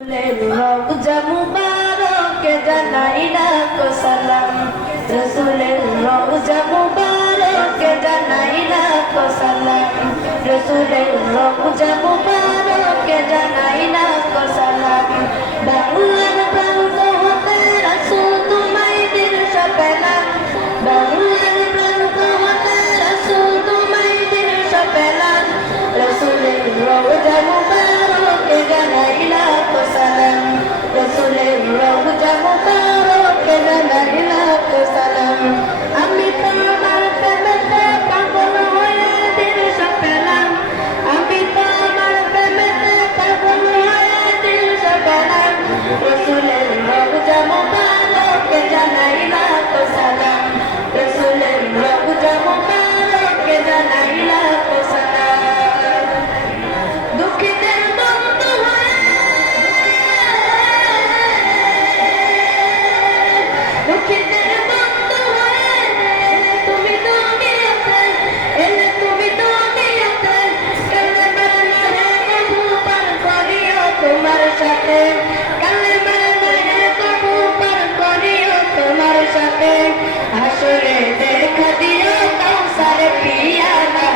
রওজা মুবারকে জানাই লাখো সালাম। রসুলের রওজা মুবারকে জানাই লাখো সালাম। রসুলের রওজা মুবারকে জানাই লাখো সালাম। বাংলার প্রান্ত হতে রাসূল তোমায় দিলশা পেলাম। বাংলার প্রান্ত হতে রাসূল তোমায় দিলশা পেলাম। রসুলের রওজা মুবারকে জানাই লাখো সালাম। রসুলের রওজা মুবারকে জানাই লাখো সালাম। আমি তোমার প্রেমেতে পাগল হয়ে দিলশা পেলাম। আমি তোমার প্রেমেতে পাগল হয়ে দিলশা পেলাম। রসুলের রওজা মুবারকে জানাই লাখো সালাম। রসুলের রওজা মুবারকে জানাই লাখো সালাম। দুঃখিতের বন্ধু হয়ে দুঃখিতের বন্ধু হয়ে তুমি দুনিয়াতে এলে, তুমি দুনিয়াতে কালেমার নাহে প্রভু পার করিও তোমার সাথে। কালেমার নাহে প্রভু পার করিও তোমার সাথে। হাসরে দেখা দিও কাউসার পিয়ালা